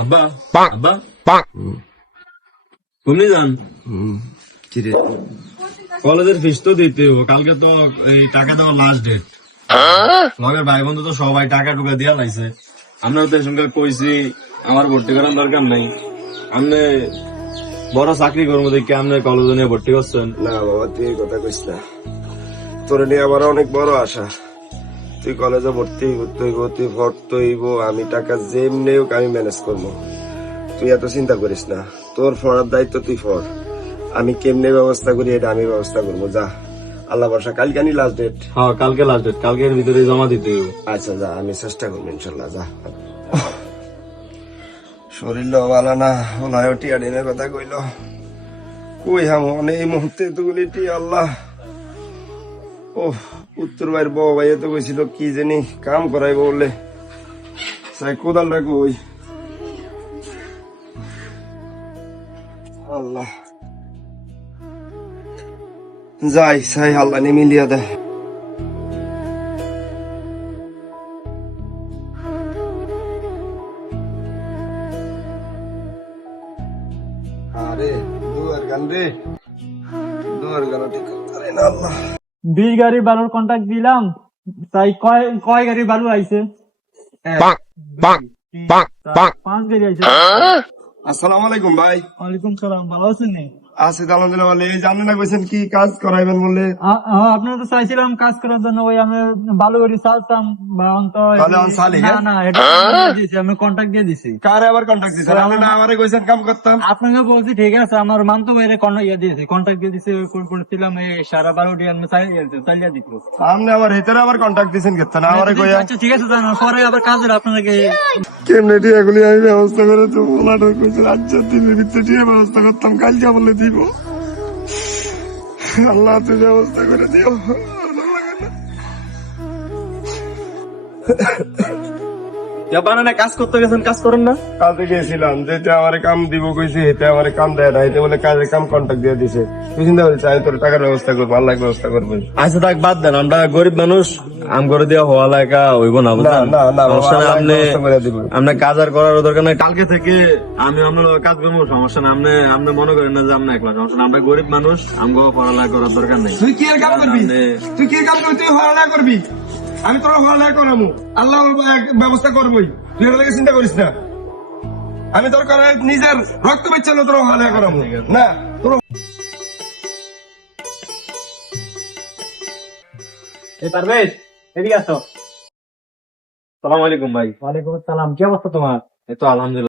আব্বা আব্বা তুমি যান কিরে কলেজের ফিস তো দিতে হবে, কালকে তো এই টাকা দেওয়ার লাস্ট ডেট। লগের ভাই বন্ধু তো সবাই টাকা টুকা দিয়া লাইছে। আমরা তো সঙ্গে কইছি আমার ভর্তি করার দরকার নাই, আপনি বড় চাকরি করবো দেখে আপনি কলেজে নিয়ে ভর্তি করছেন। না বাবা, তুই এই কথা কইস না। তোর নিয়ে আমার অনেক বড় আশা। তুই কলেজে ভর্তি হইব, তুই ভর্তি হইব, আমি টাকা যেমনি হোক আমি ম্যানেজ করবো। তুই এত চিন্তা করিস না, তোর পড়ার দায়িত্ব তুই পড়। আমি কেমনে ব্যবস্থা করি এটা আমি ব্যবস্থা করবো। যা, আল্লাহ ভরসা। কালকে আনি লাস্ট ডেট। হ্যাঁ কালকে লাস্ট ডেট, কালকের ভিতরে জমা দিতে হবে। আচ্ছা যা, আমি চেষ্টা করবো ইনশাল্লাহ। যা, শরীর ভালো না, ওনায় টিয়া ডিনের কথা কইল। কই হামন এই মুহূর্তে তুগুলি টিয়া আল্লাহ। ও উত্তর ভাইয়ের বউ ভাইয়ে তো কইছিল কি জানি কাম করাইব বলে, সাই কোদালটা কই। আল্লাহ যাই, সাই আল্লাহ নি মিলিয়া দেয়। আরে দুয়ার গান রে, দুয়ার গান ঠিক করে না আল্লাহ। 20 গাড়ি বালুর কন্ট্রাক্ট দিলাম, তাই কয় গাড়ি বালু আইছে? 5 গাড়ি আইছে। আসসালামু আলাইকুম ভাই। ওয়ালাইকুম সালাম, ভালো আছেন? আছি তো আলহামদুলিল্লাহ ভালো। এই জানেন না কইছেন কি কাজ করাইবেন বলে? আপনারা তো চাইছিলাম কাজ করার জন্য, ওই আমি বালু গাড়ি চালতাম বা তাহলে অন চালি, না হ্যাঁ? না এটা দিয়েছি, আমি কন্ট্রাক্ট দিয়ে দিছি। কারে আবার কন্টাক্ট দিছেন? আপনি না আমারে কইছেন কাম করতাম। আপনাকে বলছি ঠিক আছে, আমার মানতো ভাইরে দিয়েছে, কন্ট্রাক্ট দিয়ে দিছে, করেছিলাম এই সারা বালু দিয়ে আমি চালিয়ে দিত। আপনি আবার হেতারে আবার কন্টাক্ট দিছেন কেন? আমারে কইয়া আচ্ছা ঠিক আছে, জানো পরে আবার কাজের আপনাকে কেমনে টি এগুলি আমি ব্যবস্থা করে তো ওনাটা কইছে রাজ্যের দিনের ভিতরে টিয়া ব্যবস্থা করতাম, কালকে বলে দিব। আল্লাহ তুই ব্যবস্থা করে দিও। বানানে কাজ করতে গেছেন, কাজ করেন না? কাজে গেছিলাম, যেতে আমার কাম দিব কইছে, হেতে আমার কাম দেয় না, হেতে বলে কাজের কাম কন্টাক্ট দিয়ে দিছে। তুই চিন্তা করিস, আমি তোর টাকার ব্যবস্থা করবো, আল্লাহ ব্যবস্থা করবো। আচ্ছা থাক, বাদ দেন, আমরা গরিব মানুষ, আম করে দেওয়া হওয়া লাগা হইব না, বুঝলেন? না, না, সমস্যা নেই, আল্লাহ আপনি ব্যবস্থা করে দিব। আপনি কাজ আর করার দরকার নাই। কালকে থেকে আমি আপনার কাজ করবো, সমস্যা না। আপনি মনে করেন না যে আপনি একলা, সমস্যা না। আমরা গরিব মানুষ, আমগো পড়ালেখা করার দরকার নেই। তুই কি এর কাম করবি? তুই কি এর কাম করবি? তুই হওয়া করবি, আমি তোর হওয়া করাবো। আল্লাহ ব্যবস্থা করবোই, তুই এর লাগে চিন্তা করিস না। আমি তোর করে নিজের রক্ত বেচালো তোর হওয়া করাবো না। তোর পারবেশ, এদিকে আসো। সালাম আলাইকুম ভাই। ওয়ালাইকুম আসসালাম, কি অবস্থা তোমার? এই তো আলহামদুলিল্লাহ।